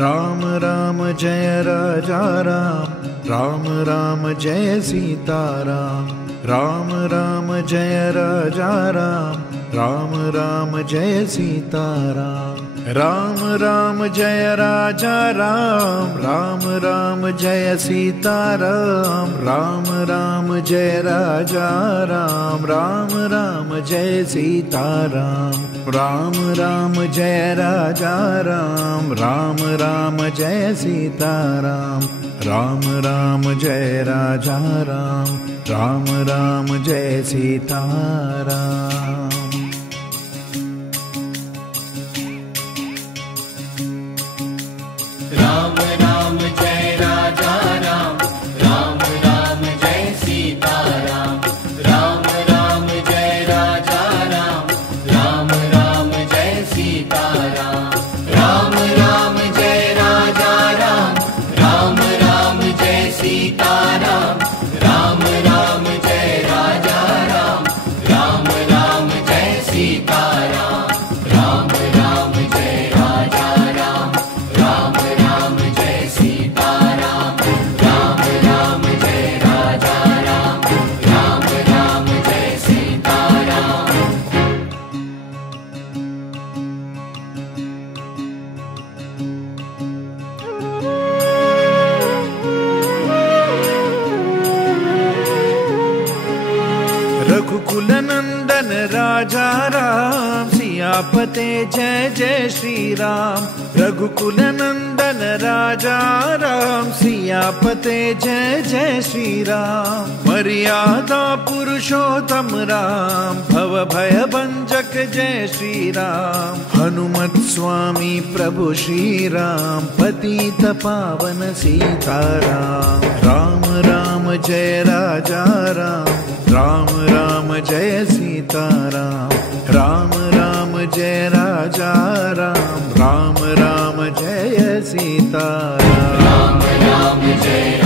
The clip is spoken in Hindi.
राम राम जय राजा राम, राम राम जय सीता राम। राम राम जय राजा राम, राम राम जय सीता राम। राम राम जय राजा राम, राम राम जय सीता राम। राम राम जय राजा राम, राम राम जय सीता राम। राम राम जय राजा राम, राम राम जय सीता राम। राम राम जय राजा राम, राम राम जय सीता राम। राम राम जय राजा राम, राम राम जय सीता राम। राम राम जय राजा राम, राम राम जय सीता राम। राम राम जय राजा राम, राम राम जय सीता राम। राम राम जय राजा राम, राम राम जय सीता राम। राम राम जय राजा राम, राम राम जय सीता राम। राम राम जय राजा राम, राम राम जय सीता राम। रघुकुल नंदन राजा राम, सियापते जय जय श्री राम। रघुकुल नंदन राजा राम, सियापते जय जय श्री राम। मर्यादा पुरुषोत्तम राम, भव भय भंजक जय श्री राम। हनुमत स्वामी प्रभु श्री राम, पतित पावन सीता राम। राम राम जय राजा राम, राम राम जय सीता राम। राम राम जय राजा राम, राम राम जय सीता राम। राम राम जय